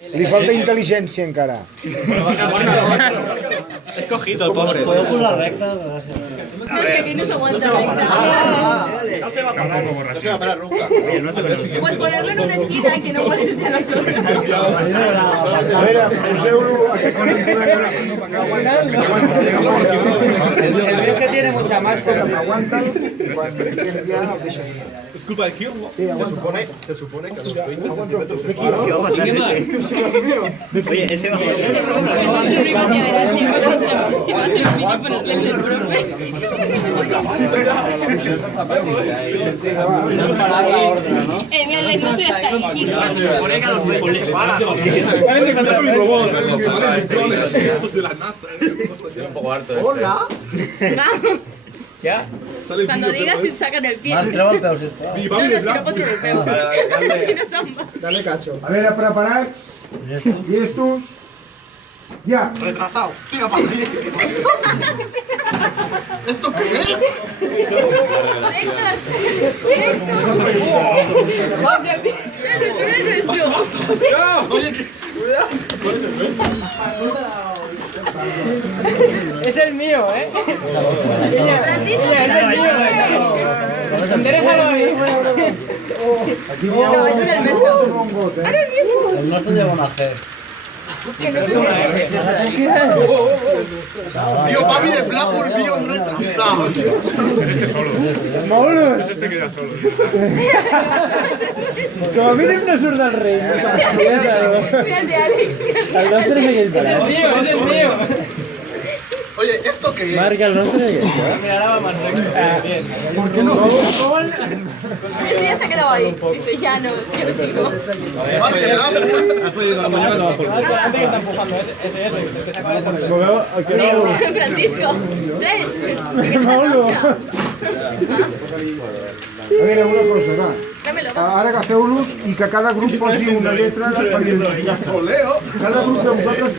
Li falta intel·ligència encara. Es cogido el pobre. ¿Puedo jugar recta? No, es que aquí no se aguanta recta. No se va a parar. No se va a parar nunca. Pues ponerlo en una esquina y que no moleste a los otros. A veure, poseu-lo a que El mío que tiene mucha masa. aguanta'l i quan quedi ja el deixes. Es culpa de Gil, ¿no? Sí, aguanta. Se supone que a los 20 Oye, ese va a Mira, el negocio ya está ahí. se supone que a los 20 se para. Mi robot, estos de la NASA. un poco harto. Hola. ¿Ya? Sale Cuando digas, te sacan el pie. Más treu el peu, sisplau. Mi No, papi no, de es que no blanco. pot treure el peu. Si no se'n va. Dale cacho. A veure, preparats? Llestos? Ja. Retrasado. Tira para ahí. ¿Esto qué es? Héctor. Oye, que. Es el mío, ¿eh? Francisco, Es el mío. Enderezalo ahí. no, ese es el Beto. Ahora el viejo. El nuestro lleva una G. Tío, papi de plan volvió retrasado. Maulus, Este queda solo. com a mínim no surt del rei. Mira el de Alex. El nostre és aquell Es el mío, es el mío. Oye, ¿esto qué es? Marca, el nostre és aquell. Mira, ahora va más recto. Bien. ¿Por qué no? Ese ya se ha quedado ahí. Dice, ya no, yo no sigo. Papi de plan. Antes que está empujando, ese. Te saca la cabeza. Francisco. Ven. Maulus. A veure, una cosa, va. Dámelo. Ara agafeu-los i que cada grup posi una lletra per dir-los. Leo. Cada grup de vosaltres